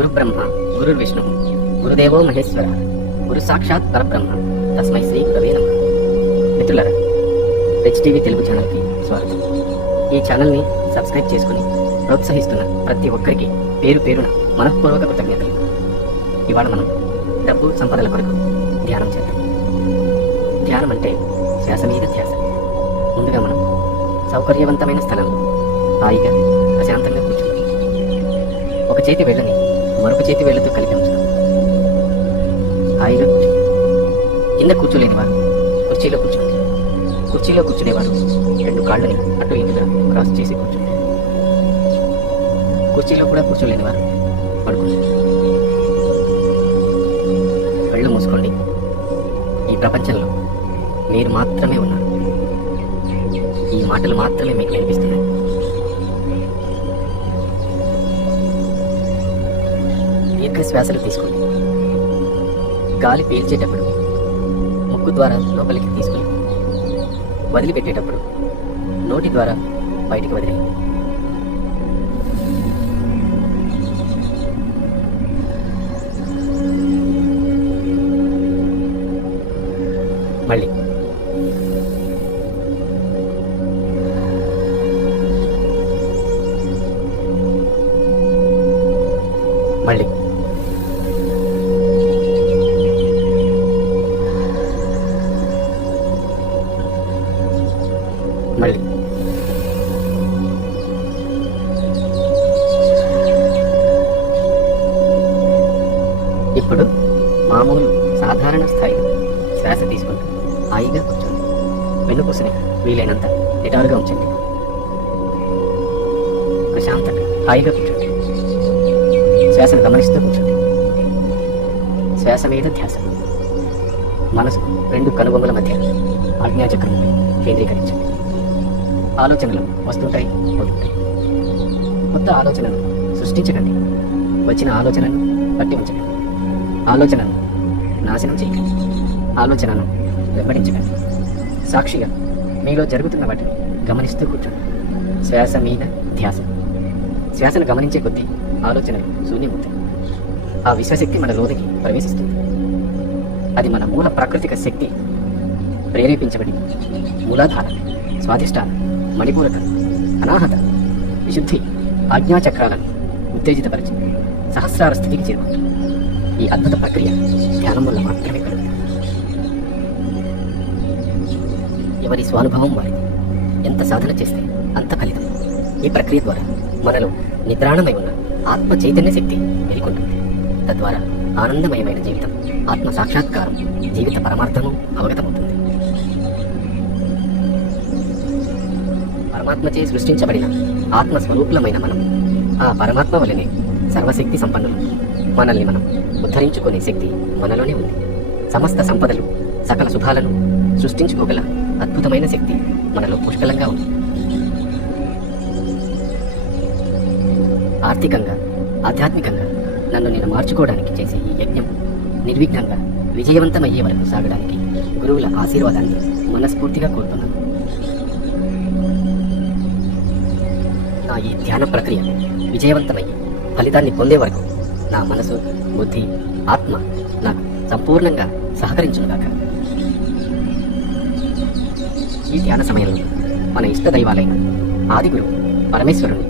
గురు బ్రహ్మ గురు విష్ణు గురుదేవో మహేశ్వర గురు సాక్షాత్ పరబ్రహ్మ తస్మై శ్రీ గురవే నమః. మిత్రులారా, రిచ్ టీవీ తెలుగు ఛానల్కి స్వాగతం. ఈ ఛానల్ని సబ్స్క్రైబ్ చేసుకుని ప్రోత్సహిస్తున్న ప్రతి ఒక్కరికి పేరు పేరున మనఃపూర్వక కృతజ్ఞతలు. ఇవాళ మనం డబ్బు సంపదల కొరకు ధ్యానం చేద్దాం. ధ్యానం అంటే శ్వాస మీద ధ్యాస. ముందుగా మనం సౌకర్యవంతమైన స్థలంలో హాయిగా ప్రశాంతంగా కూర్చుందాం. ఒక చేతి వేళ్ళని మరొక చేతి వేళ్లతో కలిపి ఉంచుదాం. హాయిగా కూర్చోండి. కింద కూర్చోలేని వారు కుర్చీలో కూర్చోండి. కుర్చీలో కూర్చునేవారు రెండు కాళ్ళని అటు ఇటుగా క్రాస్ చేసి కూర్చోండి. కుర్చీలో కూడా కూర్చోలేని వారు పడుకోండి. కళ్ళు మూసుకోండి. ఈ ప్రపంచంలో మీరు మాత్రమే ఉన్నారు. ఈ మాటలు మాత్రమే మీకు వినిపిస్తున్నాయి. దీర్ఘ శ్వాసలు తీసుకోండి. గాలి పీల్చేటప్పుడు ముక్కు ద్వారా లోపలికి తీసుకుని వదిలిపెట్టేటప్పుడు నోటి ద్వారా బయటికి వదిలేయండి. మళ్ళీ మళ్ళీ మళ్ళీ ఇప్పుడు మామూలు సాధారణ స్థాయిలో శ్వాస తీసుకుంటూ హాయిగా కూర్చోండి. వెన్నుపూసని వీలైనంత నిటారుగా ఉంచండి. ప్రశాంతంగా హాయిగా కూర్చోండి. శ్వాసను గమనిస్తూ కూర్చోండి. శ్వాస మీద ధ్యాస. మనసు రెండు కనుబొమ్మల మధ్య ఆజ్ఞాచక్రంపై కేంద్రీకరించండి. ఆలోచనలు వస్తుంటాయి, పోతుంటాయి. కొత్త ఆలోచనలు సృష్టించకండి. వచ్చిన ఆలోచనను పట్టి ఉంచకండి. ఆలోచనను నాశనం చేయకండి. ఆలోచనను వెంబడించకండి. సాక్షిగా మీలో జరుగుతున్న వాటిని గమనిస్తూ కూర్చోండి. శ్వాస మీద ధ్యాస. శ్వాసను గమనించే కొద్దీ ఆలోచనలు శూన్యమవుతాయి. ఆ విశ్వశక్తి మన లోనికి ప్రవేశిస్తుంది. అది మన మూల ప్రాకృతిక శక్తి ప్రేరేపించబడి మూలాధార, స్వాధిష్టాన, మణిపూరక, అనాహత, విశుద్ధి, ఆజ్ఞాచక్రాలను ఉత్తేజితపరిచి సహస్రార స్థితికి చేరుకుంటుంది. ఈ అద్భుత ప్రక్రియ ధ్యానం వల్ల మాత్రమే కలుగుతుంది. ఎవరి స్వానుభవం వారిది. ఎంత సాధన చేస్తే అంత ఫలితం. ఈ ప్రక్రియ ద్వారా మనలో నిద్రాణమై ఉన్న ఆత్మ చైతన్య శక్తి వెలుకొంటుంది. తద్వారా ఆనందమయమైన జీవితం, ఆత్మ సాక్షాత్కారం, జీవిత పరమార్థము అవగతమవుతుంది. పరమాత్మచే సృష్టించబడిన ఆత్మస్వరూపులమైన మనం ఆ పరమాత్మ వలనే సర్వశక్తి సంపన్నులు. మనల్ని మనం ఉద్ధరించుకునే శక్తి మనలోనే ఉంది. సమస్త సంపదలు, సకల శుభాలను సృష్టించుకోగల అద్భుతమైన శక్తి మనలో పుష్కలంగా ఉంది. ఆర్థికంగా, ఆధ్యాత్మికంగా నన్ను నేను మార్చుకోవడానికి చేసే ఈ యజ్ఞం నిర్విఘ్నంగా విజయవంతమయ్యే వరకు సాగడానికి గురువుల ఆశీర్వాదాన్ని మనస్ఫూర్తిగా కోరుతున్నాను. నా ఈ ధ్యాన ప్రక్రియ విజయవంతమయ్యి ఫలితాన్ని పొందే వరకు నా మనసు, బుద్ధి, ఆత్మ నాకు సంపూర్ణంగా సహకరించునుగాక. ఈ ధ్యాన సమయంలో మన ఇష్ట దైవాలైన ఆదిగురు పరమేశ్వరుని,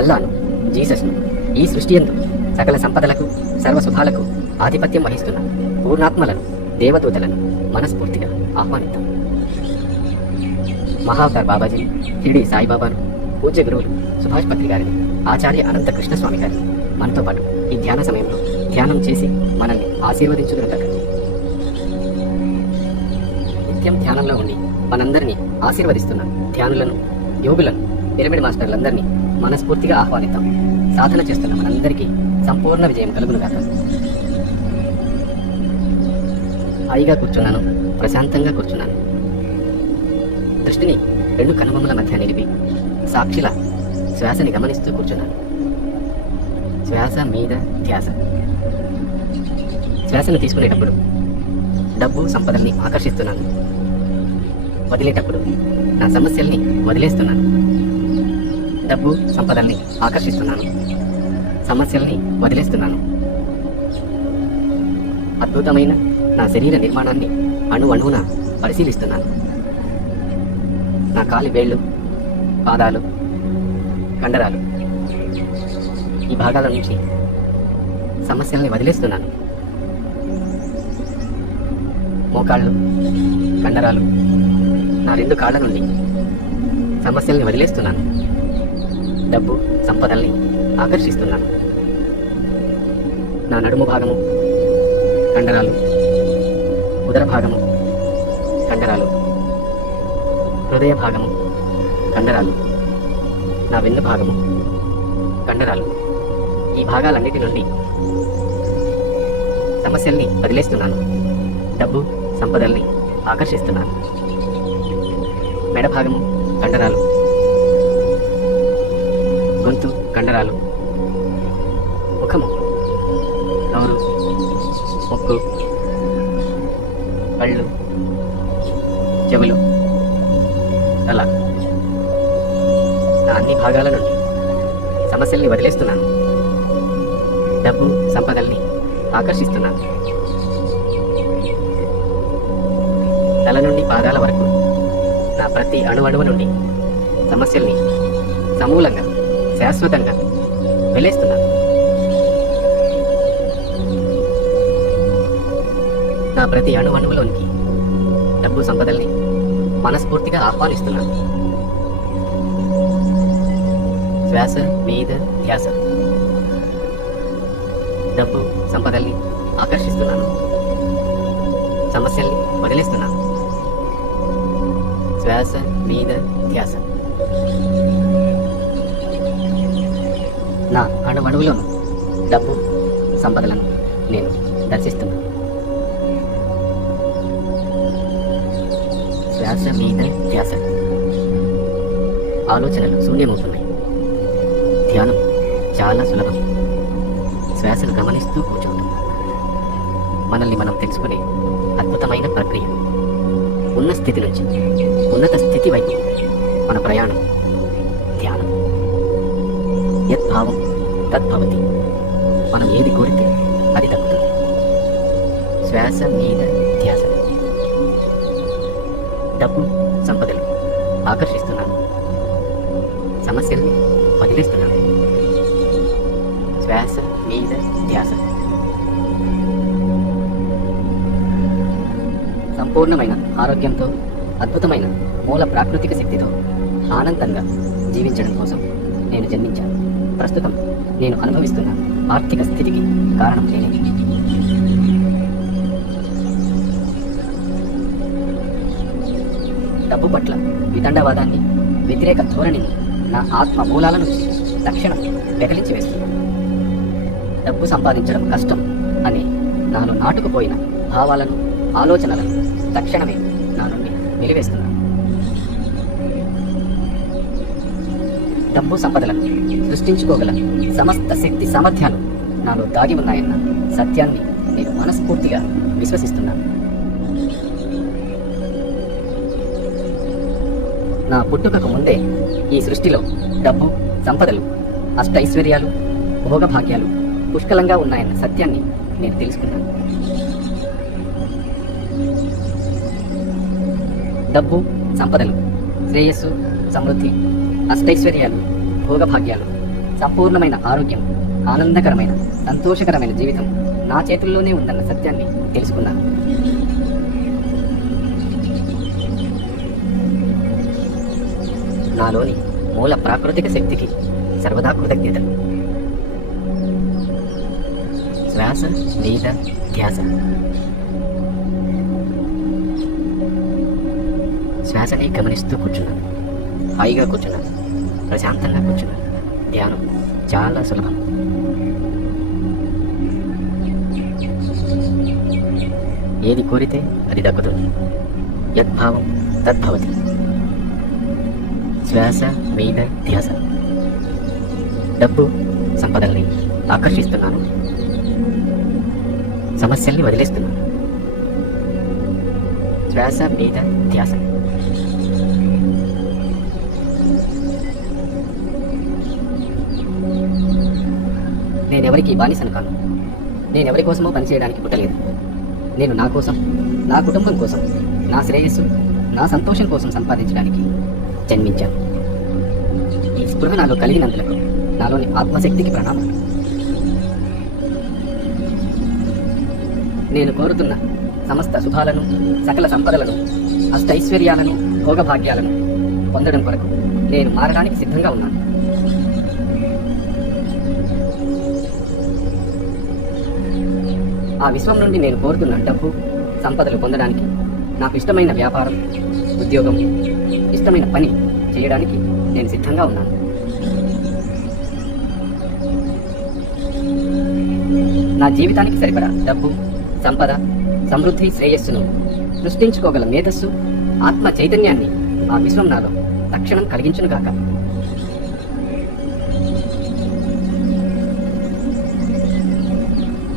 అల్లాను, జీసస్ను, ఈ సృష్టి యందు సకల సంపదలకు, సర్వశుభాలకు ఆధిపత్యం వహిస్తున్న పూర్ణాత్మలను, దేవదూతలను మనస్ఫూర్తిగా ఆహ్వానిద్దాం. మహావతార్ బాబాజీని, షిరిడి సాయిబాబాను, పూజ్య గురువులు సుభాష్ పత్రి గారిని, ఆచార్య అనంత కృష్ణస్వామి గారిని మనతో పాటు ఈ ధ్యాన సమయంలో ధ్యానం చేసి మనల్ని ఆశీర్వదించుదురుగాక. నిత్యం ధ్యానంలో ఉండి మనందరినీ ఆశీర్వదిస్తున్న ధ్యానులను, యోగులను, పిరమిడ్ మాస్టర్లందరినీ మనస్ఫూర్తిగా ఆహ్వానిద్దాం. సాధన చేస్తున్న మనందరికీ సంపూర్ణ విజయం కలుగునుగాక. హాయిగా కూర్చున్నాను, ప్రశాంతంగా కూర్చున్నాను. దృష్టిని రెండు కనుబొమ్మల మధ్య నిలిపి సాక్షిలా శ్వాసని గమనిస్తూ కూర్చున్నాను. శ్వాస మీద ధ్యాస. శ్వాసను తీసుకునేటప్పుడు డబ్బు, సంపదల్ని ఆకర్షిస్తున్నాను. వదిలేటప్పుడు నా సమస్యల్ని వదిలేస్తున్నాను. డబ్బు, సంపదల్ని ఆకర్షిస్తున్నాను. సమస్యల్ని వదిలేస్తున్నాను. అద్భుతమైన నా శరీర నిర్మాణాన్ని అణువణువున పరిశీలిస్తున్నాను. నా కాలి వేళ్ళు, పాదాలు, కండరాలు, ఈ భాగాల నుంచి సమస్యల్ని వదిలేస్తున్నాను. మోకాళ్ళు, కండరాలు, నా 2 కాళ్ళ నుండి సమస్యల్ని వదిలేస్తున్నాను. డబ్బు, సంపదల్ని ఆకర్షిస్తున్నాను. నా నడుము భాగము, కండరాలు, ఉదర భాగము, కండరాలు, హృదయ భాగము, కండరాలు, నా వెన్ను భాగము, కండరాలు, ఈ భాగాలన్నిటి నుండి సమస్యల్ని వదిలేస్తున్నాను. డబ్బు, సంపదల్ని ఆకర్షిస్తున్నాను. మెడ భాగము, కండరాలు, గొంతు, కండరాలు, ముఖము, నోరు, ముక్కు, కళ్ళు, చెవులు, తల, నా అన్ని భాగాల నుండి సమస్యల్ని వదిలేస్తున్నాను. డబ్బు, సంపదల్ని ఆకర్షిస్తున్నాను. తల నుండి పాదాల వరకు నా ప్రతి అణువణువు నుండి సమస్యల్ని సమూలంగా, శాశ్వతంగా వెలేస్తున్నాను. నా ప్రతి అణువణువులోనికి డబ్బు, సంపదల్ని మనస్ఫూర్తిగా ఆహ్వానిస్తున్నాను. శ్వాస మీద ధ్యాస. డబ్బు, సంపదల్ని ఆకర్షిస్తున్నాను. సమస్యల్ని వదిలేస్తున్నాను. శ్వాస మీద ధ్యాస. నా అణువణువులోను డబ్బు, సంపదలను నేను దర్శిస్తున్నాను. శ్వాస మీద ధ్యాస. ఆలోచనలు శూన్యమవుతున్నాయి. ధ్యానం చాలా సులభం. శ్వాసను గమనిస్తూ కూర్చోవడం మనల్ని మనం తెలుసుకునే అద్భుతమైన ప్రక్రియ. ఉన్న స్థితి నుంచి ఉన్నత స్థితి వైపు మన ప్రయాణం ధ్యానం. యద్భావం తద్భవతి. మనం ఏది కోరితే అది దక్కుతుంది. శ్వాస మీద ధ్యాస. డబ్బు, సంపదలు ఆకర్షిస్తున్నాను. సమస్యల్ని వదిలేస్తున్నాను. శ్వాస మీద ధ్యాస. సంపూర్ణమైన ఆరోగ్యంతో, అద్భుతమైన మూల ప్రాకృతిక శక్తితో ఆనందంగా జీవించడం కోసం నేను జన్మించాను. ప్రస్తుతం నేను అనుభవిస్తున్న ఆర్థిక స్థితికి కారణం నేనే. డబ్బు పట్ల వితండవాదాన్ని, వ్యతిరేక ధోరణిని నా ఆత్మ మూలాల నుంచి తక్షణం పెకలించి వేస్తున్నాను. డబ్బు సంపాదించడం కష్టం అనే నాలో నాటుకుపోయిన భావాలను, ఆలోచనలను తక్షణమే నా నుండి వెలివేస్తున్నాను. డబ్బు, సంపదలను సృష్టించుకోగల సమస్త శక్తి సామర్థ్యాలు నాలో దాగి ఉన్నాయన్న సత్యాన్ని నేను మనస్ఫూర్తిగా విశ్వసిస్తున్నాను. నా పుట్టుకకు ముందే ఈ సృష్టిలో డబ్బు, సంపదలు, అష్టైశ్వర్యాలు, భోగభాగ్యాలు పుష్కలంగా ఉన్నాయన్న సత్యాన్ని నేను తెలుసుకున్నాను. డబ్బు, సంపదలు, శ్రేయస్సు, సమృద్ధి, అష్టైశ్వర్యాలు, భోగభాగ్యాలు, సంపూర్ణమైన ఆరోగ్యం, ఆనందకరమైన, సంతోషకరమైన జీవితం నా చేతుల్లోనే ఉందన్న సత్యాన్ని తెలుసుకున్నాను. నాలోని మూల ప్రాకృతిక శక్తికి సర్వదా కృతజ్ఞతలు. శ్వాస మీద ధ్యాస. శ్వాసని గమనిస్తూ కూర్చున్నాను. హాయిగా కూర్చున్నాను. ప్రశాంతంగా కూర్చున్నాను. ధ్యానం చాలా సులభం. ఏది కోరితే అది దక్కుతుంది. యద్భావం తద్భవతి. శ్వాస మీద ధ్యాస. డబ్బు, సంపదల్ని ఆకర్షిస్తున్నాను. సమస్యల్ని వదిలేస్తున్నాను. శ్వాస మీద ధ్యాస. నేనెవరికి బానిసను కాను. నేను ఎవరి కోసమో పనిచేయడానికి పుట్టలేదు. నేను నా కోసం, నా కుటుంబం కోసం, నా శ్రేయస్సు, నా సంతోషం కోసం సంపాదించడానికి జన్మించాను. ఈ స్పృహ నాలో కలిగినందులకు నాలోని ఆత్మశక్తికి ప్రణామం. నేను కోరుతున్న సమస్త శుభాలను, సకల సంపదలను, అష్టైశ్వర్యాలను, భోగభాగ్యాలను పొందడం కొరకు నేను మారడానికి సిద్ధంగా ఉన్నాను. ఆ విశ్వం నుండి నేను కోరుతున్న డబ్బు, సంపదలు పొందడానికి నాకు ఇష్టమైన వ్యాపారం, ఉద్యోగం, ఇష్టమైన పని చేయడానికి నేను సిద్ధంగా ఉన్నాను. నా జీవితానికి సరిపడా డబ్బు, సంపద, సమృద్ధి, శ్రేయస్సును సృష్టించుకోగల మేధస్సు, ఆత్మ చైతన్యాన్ని ఆ విశ్వం నాలో తక్షణం కలిగించును గాక.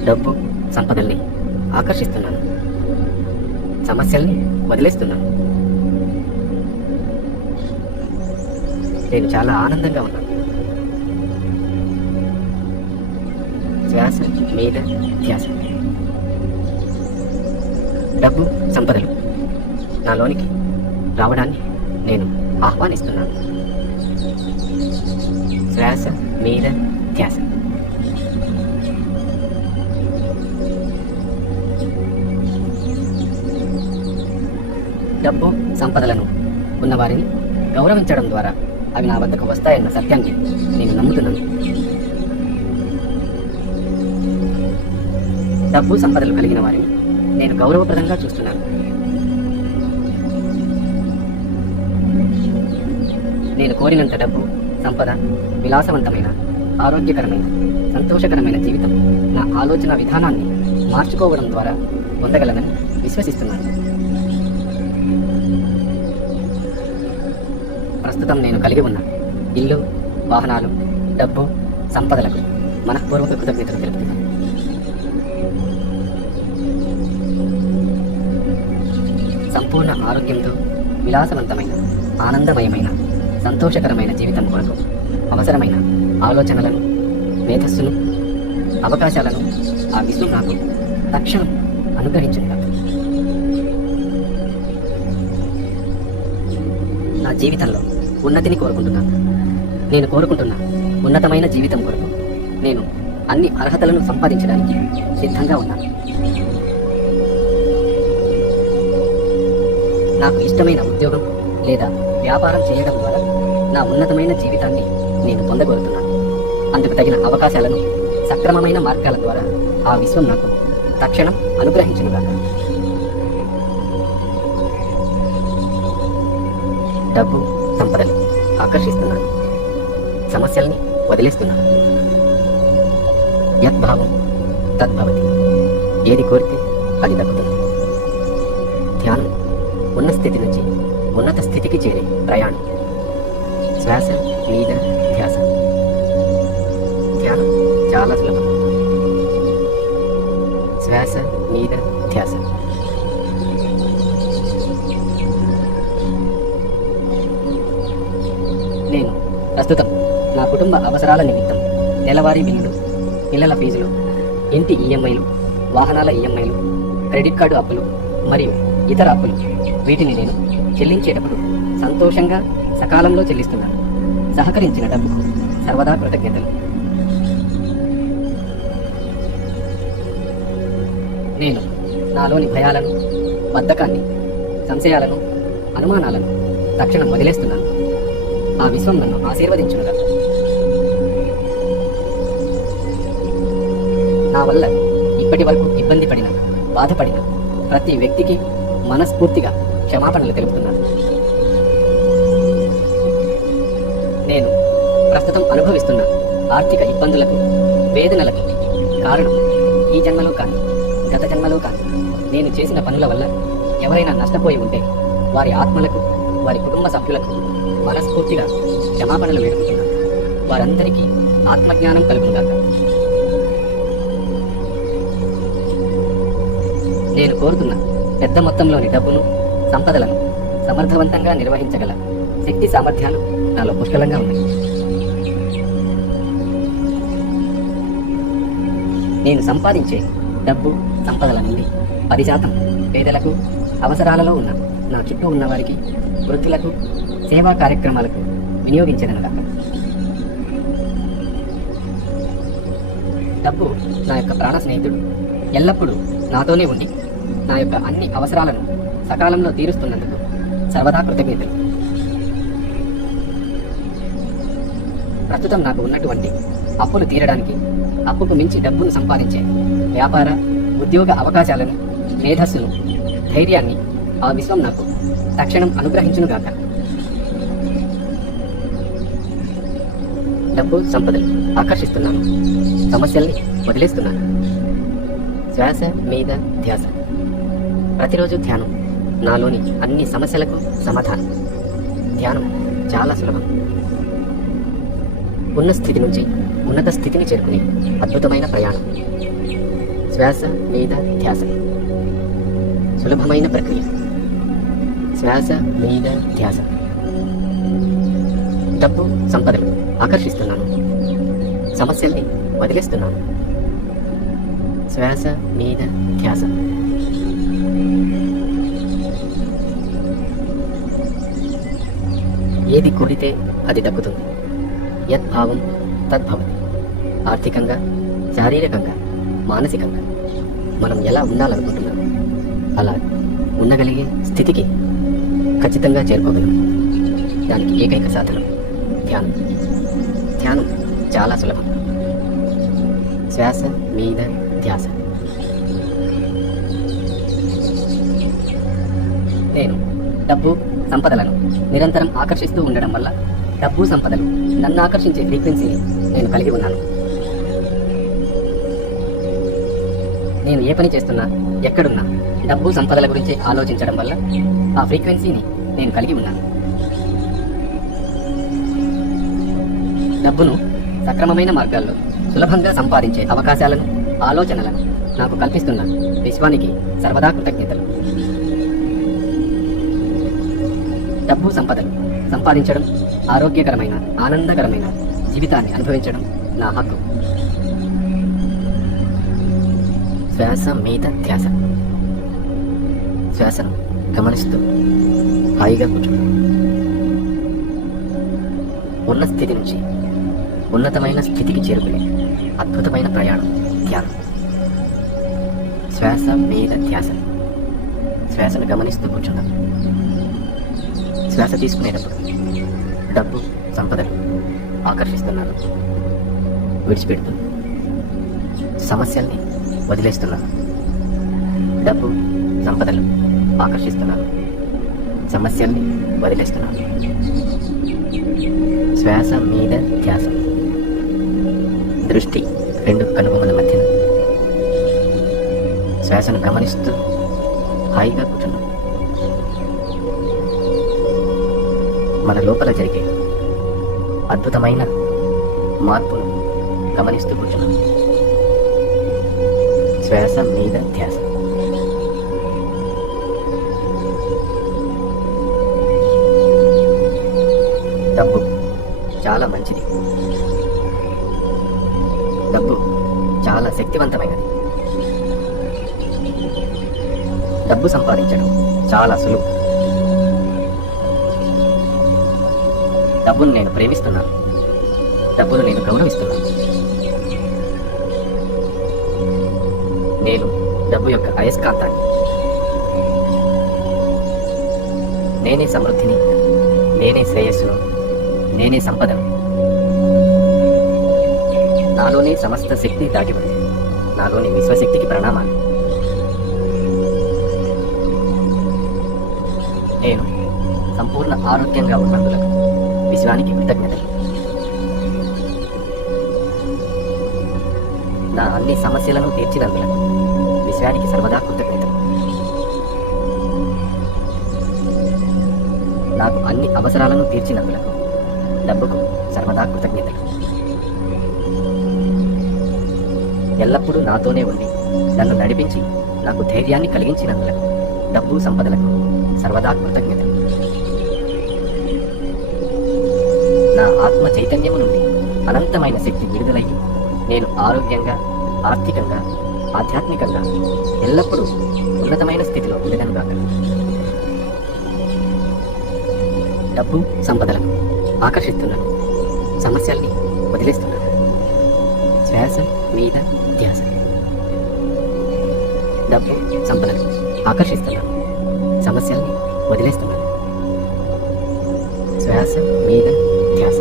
డబ్బు, సంపదల్ని ఆకర్షిస్తున్నాను, సమస్యల్ని వదిలేస్తున్నాను. నేను చాలా ఆనందంగా ఉన్నాను. శ్వాస మీద ధ్యాస. డబ్బు, సంపదలు నాలోనికి రావడాన్ని నేను ఆహ్వానిస్తున్నాను. శ్వాస మీద ధ్యాస. డబ్బు, సంపదలను ఉన్నవారిని గౌరవించడం ద్వారా అవి నా వద్దకు వస్తాయన్న సత్యాన్ని నేను నమ్ముతున్నాను. డబ్బు, సంపదలు కలిగిన వారిని నేను గౌరవప్రదంగా చూస్తున్నాను. నేను కోరినంత డబ్బు, సంపద, విలాసవంతమైన, ఆరోగ్యకరమైన, సంతోషకరమైన జీవితం నా ఆలోచన విధానాన్ని మార్చుకోవడం ద్వారా పొందగలనని విశ్వసిస్తున్నాను. ప్రస్తుతం నేను కలిగి ఉన్న ఇల్లు, వాహనాలు, డబ్బు, సంపదలకు మనఃపూర్వక కృతజ్ఞతలు తెలుపుతున్నాను. సంపూర్ణ ఆరోగ్యంతో విలాసవంతమైన, ఆనందమయమైన, సంతోషకరమైన జీవితం కొరకు అవసరమైన ఆలోచనలను, మేధస్సును, అవకాశాలను ఆ విశ్వం నాకు తక్షణం అనుగ్రహించింది. నా జీవితంలో ఉన్నతిని కోరుకుంటున్నాను. నేను కోరుకుంటున్న ఉన్నతమైన జీవితం కొరకు నేను అన్ని అర్హతలను సంపాదించడానికి సిద్ధంగా ఉన్నాను. నాకు ఇష్టమైన ఉద్యోగం లేదా వ్యాపారం చేయడం ద్వారా నా ఉన్నతమైన జీవితాన్ని నేను పొందగలుగుతున్నాను. అందుకు తగిన అవకాశాలను సక్రమమైన మార్గాల ద్వారా ఆ విశ్వం నాకు తక్షణం అనుగ్రహించునుగాక. డబ్బు, సంపదలు ఆకర్షిస్తున్నాను, సమస్యల్ని వదిలేస్తున్నాను. యద్భావం తద్భవతి. ఏది కోరితే అది దక్కుతుంది. ధ్యానం ఉన్న స్థితి నుంచి ఉన్నత స్థితికి చేరే ప్రయాణం. శ్వాస మీద ధ్యాస. ధ్యానం చాలా సులభం. శ్వాస మీద ధ్యాస. నేను ప్రస్తుతం నా కుటుంబ అవసరాల నిమిత్తం నెలవారీ బిల్లులు, పిల్లల ఫీజులు, ఇంటి ఈఎంఐలు, వాహనాల ఈఎంఐలు, క్రెడిట్ కార్డు అప్పులు మరియు ఇతర అప్పులు, వీటిని నేను చెల్లించేటప్పుడు సంతోషంగా సకాలంలో చెల్లిస్తున్నాను. సహకరించిన డబ్బుకు సర్వదా కృతజ్ఞతలు. నేను నాలోని భయాలను, బద్ధకాన్ని, సంశయాలను, అనుమానాలను తక్షణం వదిలేస్తున్నాను. ఆ విశ్వం నన్ను ఆశీర్వదించునుగా. నా వల్ల ఇప్పటి వరకు ఇబ్బంది పడిన, బాధపడిన ప్రతి వ్యక్తికి మనస్ఫూర్తిగా క్షమాపణలు తెలుపుతున్నాను. నేను ప్రస్తుతం అనుభవిస్తున్న ఆర్థిక ఇబ్బందులకు, వేదనలకు కారణం ఈ జన్మలో కానీ, గత జన్మలో కానీ నేను చేసిన పనుల వల్ల ఎవరైనా నష్టపోయి ఉంటే వారి ఆత్మలకు, వారి కుటుంబ సభ్యులకు మనస్ఫూర్తిగా క్షమాపణలు వేడుకుంటున్నాను. వారందరికీ ఆత్మజ్ఞానం కలుగుగాక. నేను కోరుతున్న పెద్ద మొత్తంలోని డబ్బును, సంపదలను సమర్థవంతంగా నిర్వహించగల శక్తి సామర్థ్యాలు నాలో పుష్కలంగా ఉన్నాయి. నేను సంపాదించే డబ్బు సంపదల నుండి 10% పేదలకు, అవసరాలలో ఉన్న నా చుట్టూ ఉన్న వారికి, వృద్ధులకు, సేవా కార్యక్రమాలకు వినియోగించదను కాక. డబ్బు నా యొక్క ప్రాణ స్నేహితుడు. ఎల్లప్పుడూ నాతోనే ఉండి నా యొక్క అన్ని అవసరాలను సకాలంలో తీరుస్తున్నందుకు సర్వదా కృతజ్ఞతలు. ప్రస్తుతం నాకు ఉన్నటువంటి అప్పులు తీరడానికి, అప్పుకు మించి డబ్బును సంపాదించే వ్యాపార, ఉద్యోగ అవకాశాలను, మేధస్సును, ధైర్యాన్ని ఆ విశ్వం నాకు తక్షణం అనుగ్రహించునుగాక. డబ్బు సంపదలు ఆకర్షిస్తున్నాను, సమస్యల్ని వదిలేస్తున్నాను. శ్వాస మీద ధ్యాస. ప్రతిరోజు ధ్యానం నాలోని అన్ని సమస్యలకు సమాధానం. ధ్యానం చాలా సులభం. ఉన్న స్థితి నుంచి ఉన్నత స్థితిని చేరుకునే అద్భుతమైన ప్రయాణం. శ్వాస మీద ధ్యాస సులభమైన ప్రక్రియ. శ్వాస మీద ధ్యాస. డబ్బు సంపదలు ఆకర్షిస్తున్నాను, సమస్యల్ని వదిలేస్తున్నాను. శ్వాస మీద ధ్యాస. ఏది కోరితే అది దక్కుతుంది. యద్భావం తద్భవతి. ఆర్థికంగా, శారీరకంగా, మానసికంగా మనం ఎలా ఉండాలనుకుంటున్నాం అలా ఉండగలిగే స్థితికి ఖచ్చితంగా చేరుకోగలం. దానికి ఏకైక సాధనం ధ్యానం. ధ్యానం చాలా సులభం. శ్వాస మీద ధ్యాస. నేను డబ్బు సంపదలను నిరంతరం ఆకర్షిస్తూ ఉండడం వల్ల డబ్బు సంపదలు నన్ను ఆకర్షించే ఫ్రీక్వెన్సీని నేను కలిగి ఉన్నాను. నేను ఏ పని చేస్తున్నా, ఎక్కడున్నా డబ్బు సంపదల గురించి ఆలోచించడం వల్ల ఆ ఫ్రీక్వెన్సీని నేను కలిగి ఉన్నాను. డబ్బును సక్రమమైన మార్గాల్లో సులభంగా సంపాదించే అవకాశాలను, ఆలోచనలను నాకు కల్పిస్తున్న విశ్వానికి సర్వదా కృతజ్ఞతలు. డబ్బు సంపదలు సంపాదించడం, ఆరోగ్యకరమైన, ఆనందకరమైన జీవితాన్ని అనుభవించడం నా హక్కు. శ్వాస మీద ధ్యాస. శ్వాసను గమనిస్తూ హాయిగా కూర్చోండి. ఉన్న స్థితి నుంచి ఉన్నతమైన స్థితికి చేరుకునే అద్భుతమైన ప్రయాణం ధ్యానం. శ్వాస మీద ధ్యాస. శ్వాసను గమనిస్తూ కూర్చున్నాం. శ్వాస తీసుకునేటప్పుడు డబ్బు సంపదలు ఆకర్షిస్తున్నాను, విడిచిపెడుతూ సమస్యల్ని వదిలేస్తున్నాను. డబ్బు సంపదలు ఆకర్షిస్తున్నాను, సమస్యల్ని వదిలేస్తున్నాను. శ్వాస మీద ధ్యాస. దృష్టి రెండు కనుబొమ్మల మధ్యన. శ్వాసను గమనిస్తూ హాయిగా కూర్చున్నాం. మన లోపల జరిగే అద్భుతమైన మార్పును గమనిస్తూ కూర్చున్నాం. శ్వాస మీద ధ్యాస. డబ్బు చాలా మంచిది. డబ్బు చాలా శక్తివంతమైనది. డబ్బు సంపాదించడం చాలా సులువు. డబ్బును నేను ప్రేమిస్తున్నాను. డబ్బును నేను గౌరవిస్తున్నాను. నేను డబ్బు యొక్క అయస్కాంతాన్ని. నేనే సమృద్ధిని, నేనే శ్రేయస్సును, నేనే సంపదను. నాలోనే సమస్త శక్తి దాగి ఉంది. నాలోని విశ్వశక్తికి ప్రణామాలు. నేను సంపూర్ణ ఆరోగ్యంగా ఉన్నందులకు విశ్వానికి కృతజ్ఞతలు. నా అన్ని సమస్యలను తీర్చినందులకు విశ్వానికి సర్వదా కృతజ్ఞతలు. నాకు అన్ని అవసరాలను తీర్చినందులకు డబ్బుకు సర్వదా కృతజ్ఞతలు. ఎల్లప్పుడూ నాతోనే ఉండి నన్ను నడిపించి నాకు ధైర్యాన్ని కలిగించినందులకు డబ్బు సంపదలకు సర్వదా కృతజ్ఞతలు. నా ఆత్మ చైతన్యము నుండి అనంతమైన శక్తి విడుదలయ్యి నేను ఆరోగ్యంగా, ఆర్థికంగా, ఆధ్యాత్మికంగా ఎల్లప్పుడూ ఉన్నతమైన స్థితిలో ఉండేదను గాక. డబ్బు సంపదలను ఆకర్షిస్తున్నాను, సమస్యల్ని వదిలేస్తున్నాను. శ్వాస మీద ధ్యాస. డబ్బు సంపదలను ఆకర్షిస్తున్నాను, సమస్యల్ని వదిలేస్తున్నాను. శ్వాస మీద ధ్యాస.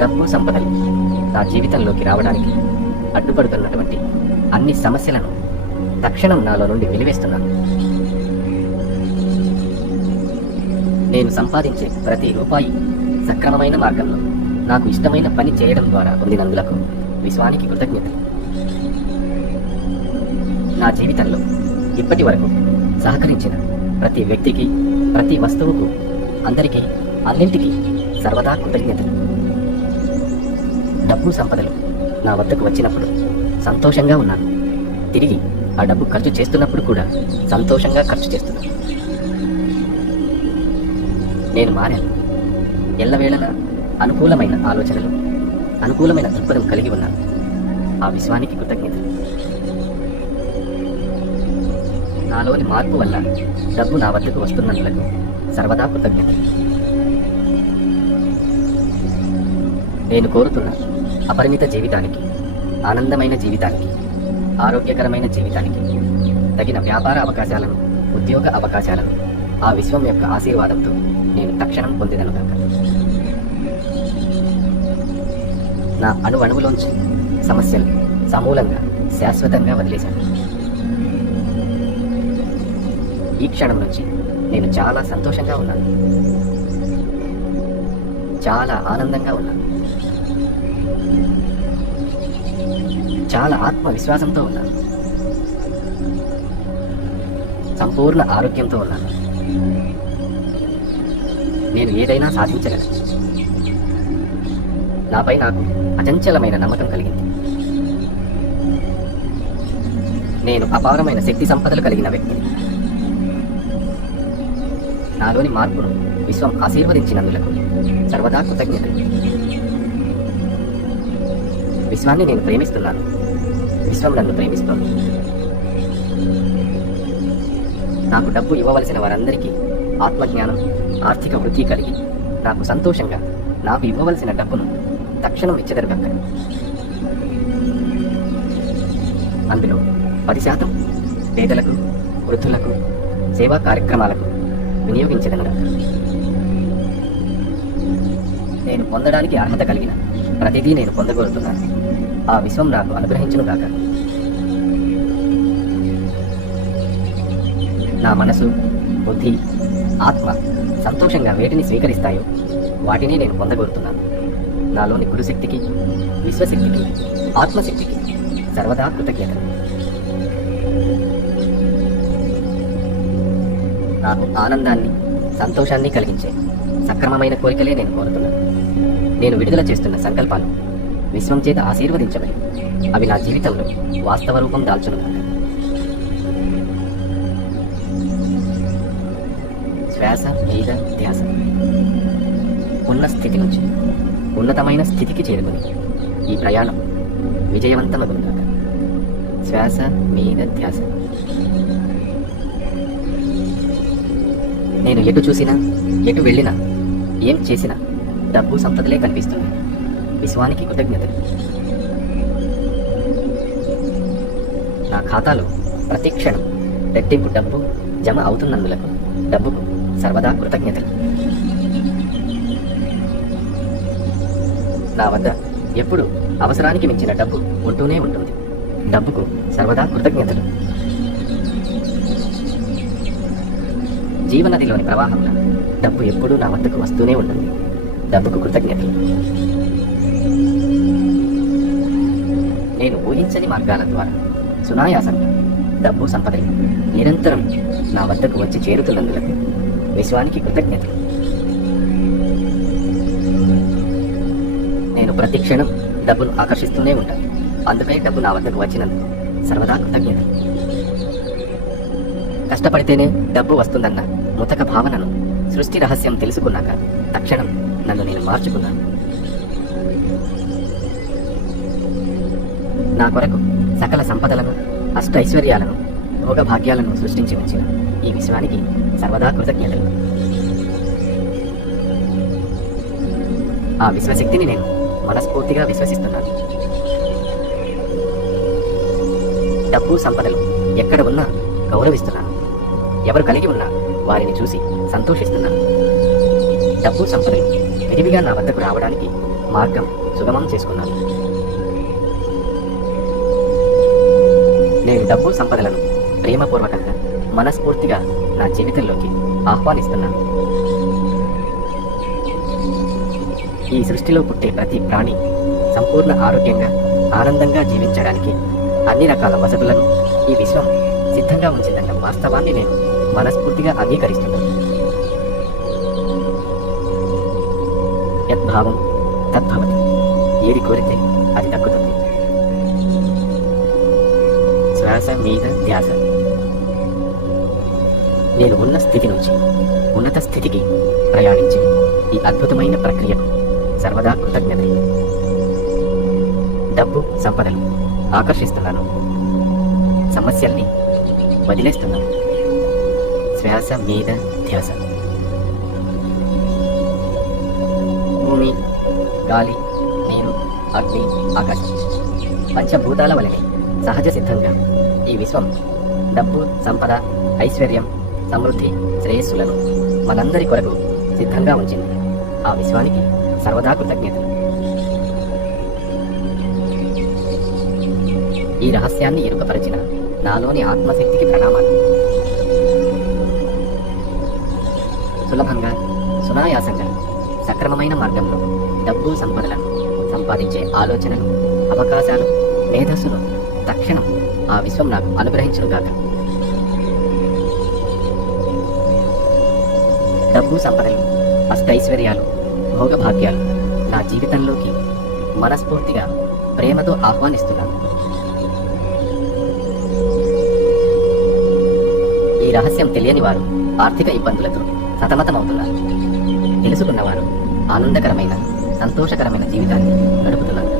డబ్బు సంపదలు నా జీవితంలోకి రావడానికి అడ్డుపడుతున్నటువంటి అన్ని సమస్యలను తక్షణం నాలో నుండి వెలివేస్తున్నాను. నేను సంపాదించే ప్రతి రూపాయి సక్రమమైన మార్గంలో నాకు ఇష్టమైన పని చేయడం ద్వారా పొందినందులకు విశ్వానికి కృతజ్ఞతలు. నా జీవితంలో ఇప్పటి వరకు సహకరించిన ప్రతి వ్యక్తికి, ప్రతి వస్తువుకు, అందరికీ, అన్నింటికీ సర్వదా కృతజ్ఞతలు. డబ్బు సంపదలు నా వద్దకు వచ్చినప్పుడు సంతోషంగా ఉన్నాను. తిరిగి ఆ డబ్బు ఖర్చు చేస్తున్నప్పుడు కూడా సంతోషంగా ఖర్చు చేస్తున్నాను. నేను మారాను. ఎల్లవేళలా అనుకూలమైన ఆలోచనలు, అనుకూలమైన దృక్పథం కలిగి ఉన్నాను. ఆ విశ్వానికి కృతజ్ఞతలు. నాలోని మార్పు వల్ల డబ్బు నా వద్దకు వస్తున్నందులకు సర్వదా కృతజ్ఞతలు. నేను కోరుతున్న అపరిమిత జీవితానికి, ఆనందమైన జీవితానికి, ఆరోగ్యకరమైన జీవితానికి తగిన వ్యాపార అవకాశాలను, ఉద్యోగ అవకాశాలను ఆ విశ్వం యొక్క ఆశీర్వాదంతో నేను తక్షణం పొందేదను కాక. నా అణువణువులోంచి సమస్యలు సమూలంగా, శాశ్వతంగా వదిలేశాను. ఈ క్షణం నుంచి నేను చాలా సంతోషంగా ఉన్నాను, చాలా ఆనందంగా ఉన్నాను, చాలా ఆత్మవిశ్వాసంతో ఉన్నాను, సంపూర్ణ ఆరోగ్యంతో ఉన్నాను. నేను ఏదైనా సాధించగలను. నాపై నాకు అచంచలమైన నమ్మకం కలిగింది. నేను అపారమైన శక్తి సంపదలు కలిగిన వ్యక్తిని. నాలోని మార్పును విశ్వం ఆశీర్వదించినందులకు సర్వదా కృతజ్ఞతలు. విశ్వాన్ని నేను ప్రేమిస్తున్నాను, విశ్వం నన్ను ప్రేమిస్తోంది. నాకు డబ్బు ఇవ్వవలసిన వారందరికీ ఆత్మజ్ఞానం, ఆర్థిక వృద్ధి కలిగి నాకు సంతోషంగా నాకు ఇవ్వవలసిన డబ్బును తక్షణం ఇచ్చెదరుగాక. అందులో 10% పేదలకు, వృద్ధులకు, సేవా కార్యక్రమాలకు వినియోగించదనుగాక. నేను పొందడానికి అర్హత కలిగిన ప్రతిదీ నేను పొందగోరుతున్నాను. ఆ విశ్వం నాకు అనుగ్రహించునుగాక. నా మనసు, బుద్ధి, ఆత్మ సంతోషంగా వేటిని స్వీకరిస్తాయో వాటిని నేను పొందగోరుతున్నాను. నాలోని గురుశక్తికి, విశ్వశక్తికి, ఆత్మశక్తికి సర్వదా కృతజ్ఞతలు. నాకు ఆనందాన్ని, సంతోషాన్ని కలిగించే సక్రమమైన కోరికలే నేను కోరుతున్నాను. నేను విడుదల చేస్తున్న సంకల్పాలు విశ్వం చేత ఆశీర్వదించబడి అవి నా జీవితంలో వాస్తవ రూపం దాల్చునుగాక. శ్వాస మీద ధ్యాస. ఉన్న స్థితి నుంచి ఉన్నతమైన స్థితికి చేరుకుని ఈ ప్రయాణం విజయవంతమగునుగాక. శ్వాస మీద ధ్యాస. నేను ఎటు చూసినా, ఎటు వెళ్ళినా, ఏం చేసినా డబ్బు సంపదలే కనిపిస్తుంది. విశ్వానికి కృతజ్ఞతలు. నా ఖాతాలో ప్రతి క్షణం రెట్టింపు డబ్బు జమ అవుతున్నందులకు డబ్బుకు సర్వదా కృతజ్ఞతలు. నా వద్ద ఎప్పుడు అవసరానికి మించిన డబ్బు ఉంటూనే ఉంటుంది. డబ్బుకు సర్వదా కృతజ్ఞతలు. జీవనదిలోని ప్రవాహంలో డబ్బు ఎప్పుడూ నా వద్దకు వస్తూనే ఉంటుంది. డబ్బుకు కృతజ్ఞతలు. నేను ఊహించని మార్గాల ద్వారా సునాయాసంగా డబ్బు సంపదలు నిరంతరం నా వద్దకు వచ్చి చేరుతున్నందులకు విశ్వానికి కృతజ్ఞతలు. నేను ప్రతి క్షణం డబ్బును ఆకర్షిస్తూనే ఉంటాను. అందుకై డబ్బు నా వద్దకు వచ్చినందుకు సర్వదా కృతజ్ఞతలు. కష్టపడితేనే డబ్బు వస్తుందన్న ముతక భావనను సృష్టి రహస్యం తెలుసుకున్నాక తక్షణం నన్ను నేను మార్చుకున్నాను. నా కొరకు సకల సంపదలను అష్ట ఐశ్వర్యాలను భోగభాగ్యాలను సృష్టించి ఉంచిన ఈ విశ్వానికి సర్వదా కృతజ్ఞతలు. ఆ విశ్వశక్తిని నేను మనస్ఫూర్తిగా విశ్వసిస్తున్నాను. డబ్బు సంపదలు ఎక్కడ ఉన్నా గౌరవిస్తున్నాను. ఎవరు కలిగి ఉన్నా వారిని చూసి సంతోషిస్తున్నాను. డబ్బు సంపదలు విరివిగా నా వద్దకు రావడానికి మార్గం సుగమం చేసుకున్నాను. నేను డబ్బు సంపదలను ప్రేమపూర్వకంగా మనస్ఫూర్తిగా నా జీవితంలోకి ఆహ్వానిస్తున్నాను. ఈ సృష్టిలో పుట్టే ప్రతి ప్రాణి సంపూర్ణ ఆరోగ్యంగా ఆనందంగా జీవించడానికి అన్ని రకాల వసతులను ఈ విశ్వం సిద్ధంగా ఉంచిందన్న వాస్తవాన్ని నేను మనస్ఫూర్తిగా అంగీకరిస్తున్నాను. యద్భావం తద్భవతి. ఏది కోరితే అది దక్కుతుంది. శ్వాస మీద ధ్యాస. నేను ఉన్న స్థితి నుంచి ఉన్నత స్థితికి ప్రయాణించే ఈ అద్భుతమైన ప్రక్రియకు సర్వదా కృతజ్ఞత. డబ్బు సంపదలు ఆకర్షిస్తున్నాను. సమస్యల్ని వదిలేస్తున్నాను. శ్వాస మీద ధ్యాస. భూమి, గాలి, నీరు, అగ్ని, ఆకాశం పంచభూతాల వలె సహజ సిద్ధంగా ఈ విశ్వం డబ్బు, సంపద, ఐశ్వర్యం, సమృద్ధి, శ్రేయస్సులను మనందరి కొరకు సిద్ధంగా ఉంచింది. ఆ విశ్వానికి సర్వదా కృతజ్ఞతలు. ఈ రహస్యాన్ని ఎరుకపరిచిన నాలోని ఆత్మశక్తికి ప్రణామాలు. సులభంగా, సునాయాసంగా, సక్రమమైన మార్గంలో డబ్బు సంపదలను సంపాదించే ఆలోచనలు, అవకాశాలు, మేధస్సును తక్షణం ఆ విశ్వం నాకు అనుగ్రహించుగాక. డబ్బు సంపదలు, అష్టైశ్వర్యాలు, భోగభాగ్యాలు నా జీవితంలోకి మనస్ఫూర్తిగా ప్రేమతో ఆహ్వానిస్తున్నాను. ఈ రహస్యం తెలియని వారు ఆర్థిక ఇబ్బందులతో సతమతమవుతున్నారు. తెలుసుకున్నవారు ఆనందకరమైన, సంతోషకరమైన జీవితాన్ని గడుపుతున్నారు.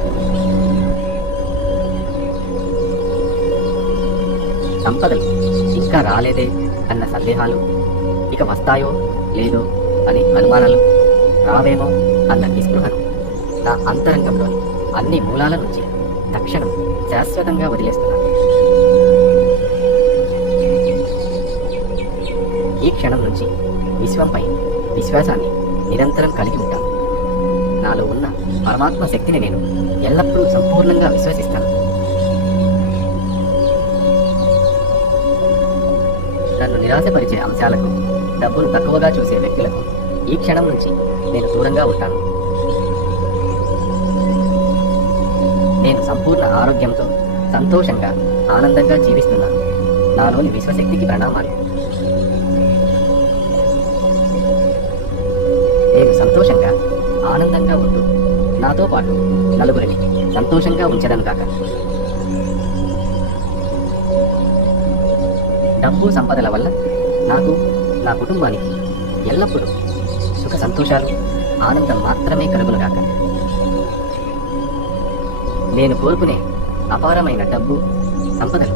సంపదలు ఇంకా రాలేదే అన్న సందేహాలు, ఇక వస్తాయో లేదో అని అనుమానాలు, రావేమో అన్న నిస్పృహను నా అంతరంగంలోని అన్ని మూలాల నుంచి తక్షణం శాశ్వతంగా వదిలేస్తున్నాను. ఈ క్షణం నుంచి విశ్వంపై విశ్వాసాన్ని నిరంతరం కలిగి ఉంటాను. నాలో ఉన్న పరమాత్మ శక్తిని నేను ఎల్లప్పుడూ సంపూర్ణంగా విశ్వసిస్తాను. నన్ను నిరాశపరిచే అంశాలకు, డబ్బును తక్కువగా చూసే వ్యక్తులకు ఈ క్షణం నుంచి నేను దూరంగా ఉంటాను. నేను సంపూర్ణ ఆరోగ్యంతో సంతోషంగా, ఆనందంగా జీవిస్తున్నాను. నాలోని విశ్వశక్తికి ప్రణామాలు. నేను సంతోషంగా, ఆనందంగా ఉంటూ నాతో పాటు నలుగురిని సంతోషంగా ఉంచడం కాక. డబ్బు సంపదల వల్ల నాకు, నా కుటుంబానికి ఎల్లప్పుడూ సుఖ సంతోషాలు, ఆనందం మాత్రమే కలుగునుగాక. నేను కోరుకునే అపారమైన డబ్బు, సంపదలు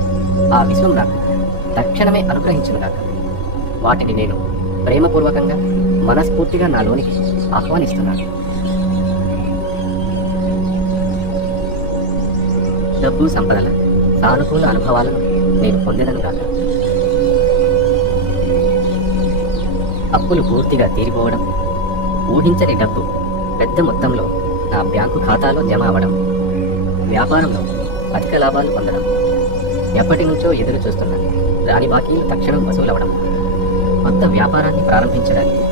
ఆ విశ్వం నాకు తక్షణమే అనుగ్రహించునుగాక. వాటిని నేను ప్రేమపూర్వకంగా, మనస్ఫూర్తిగా నాలోనికి ఆహ్వానిస్తున్నాను. డబ్బు సంపదల సానుకూల అనుభవాలను నేను పొందెదను కాక. అప్పులు పూర్తిగా తీరిపోవడం, ఊహించని డబ్బు పెద్ద మొత్తంలో నా బ్యాంకు ఖాతాలో జమ అవ్వడం, వ్యాపారంలో అధిక లాభాలు పొందడం, ఎప్పటి నుంచో ఎదురు చూస్తున్న రాని బాకీలు తక్షణం వసూలవడం, కొత్త వ్యాపారాన్ని ప్రారంభించడానికి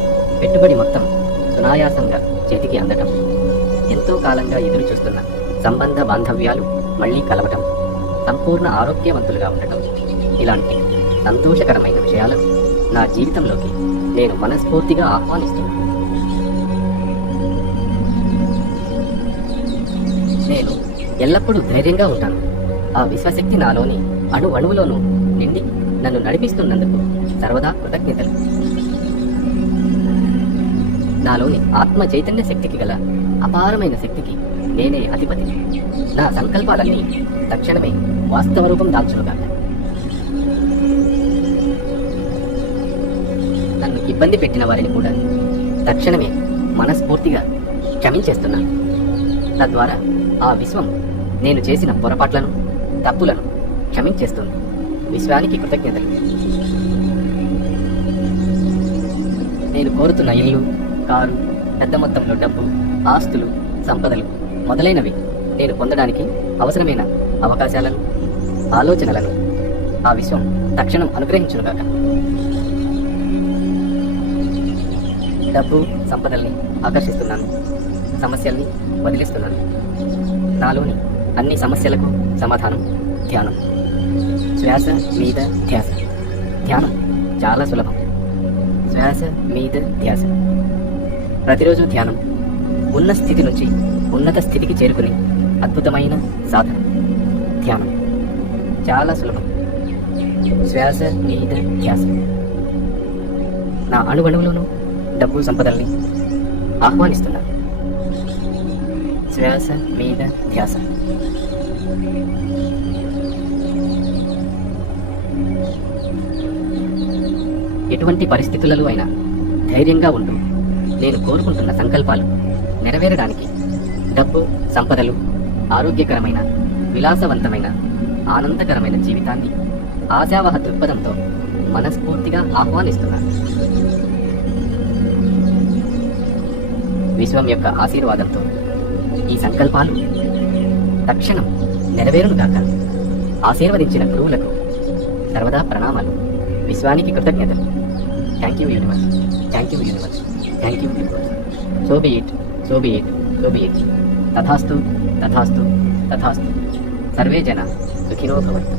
పెట్టుబడి మొత్తం సునాయాసంగా చేతికి అందటం, ఎంతో కాలంగా ఎదురు చూస్తున్న సంబంధ బాంధవ్యాలు మళ్లీ కలవటం, సంపూర్ణ ఆరోగ్యవంతులుగా ఉండటం, ఇలాంటి సంతోషకరమైన విషయాలను నా జీవితంలోకి నేను మనస్ఫూర్తిగా ఆహ్వానిస్తున్నాను. నేను ఎల్లప్పుడూ ధైర్యంగా ఉంటాను. ఆ విశ్వశక్తి నాలోని అణు అణువులోనూ నిండి నన్ను నడిపిస్తున్నందుకు సర్వదా కృతజ్ఞతలు. నాలోని ఆత్మ చైతన్య శక్తికి గల అపారమైన శక్తికి నేనే అధిపతి. నా సంకల్పాలన్నీ తక్షణమే వాస్తవ రూపం దాల్చునుగాక. నన్ను ఇబ్బంది పెట్టిన వారిని కూడా తక్షణమే మనస్ఫూర్తిగా క్షమించేస్తున్నాను. తద్వారా ఆ విశ్వం నేను చేసిన పొరపాట్లను, తప్పులను క్షమించేస్తుంది. విశ్వానికి కృతజ్ఞతలు. నేను కోరుతున్న ఇల్లు, కారు, పెద్ద మొత్తంలో డబ్బు, ఆస్తులు, సంపదలు మొదలైనవి నేను పొందడానికి అవసరమైన అవకాశాలను, ఆలోచనలను ఆ విశ్వం తక్షణం అనుగ్రహించునుగాక. డబ్బు, సంపదల్ని ఆకర్షిస్తున్నాను. సమస్యల్ని వదిలిస్తున్నాను. నాలోని అన్ని సమస్యలకు సమాధానం ధ్యానం. శ్వాస మీద ధ్యాస. ధ్యానం చాలా సులభం. శ్వాస మీద ధ్యాస. ప్రతిరోజు ధ్యానం ఉన్న స్థితి నుంచి ఉన్నత స్థితికి చేరుకుని అద్భుతమైన సాధన. ధ్యానం చాలా సులభం. శ్వాస మీద ధ్యాస. నా అణువణువులోనూ డబ్బు, సంపదల్ని ఆహ్వానిస్తున్నాను. శ్వాస మీద ధ్యాస. ఎటువంటి పరిస్థితులలో అయినా ధైర్యంగా ఉంటూ నేను కోరుకుంటున్న సంకల్పాలు నెరవేరడానికి డబ్బు, సంపదలు, ఆరోగ్యకరమైన, విలాసవంతమైన, ఆనందకరమైన జీవితాన్ని ఆశావహ దృక్పథంతో మనస్ఫూర్తిగా ఆహ్వానిస్తున్నాను. విశ్వం యొక్క ఆశీర్వాదంతో ఈ సంకల్పాలు తక్షణం నెరవేరునుగాక. ఆశీర్వదించిన గురువులకు సర్వదా ప్రణామాలు. విశ్వానికి కృతజ్ఞతలు. Thank you universe. Thank you universe. Thank you universe. So be it, so be it, so be it. తథాస్తు, తథాస్తు, తథాస్తు. సర్వే జన సుఖినో భవంతు.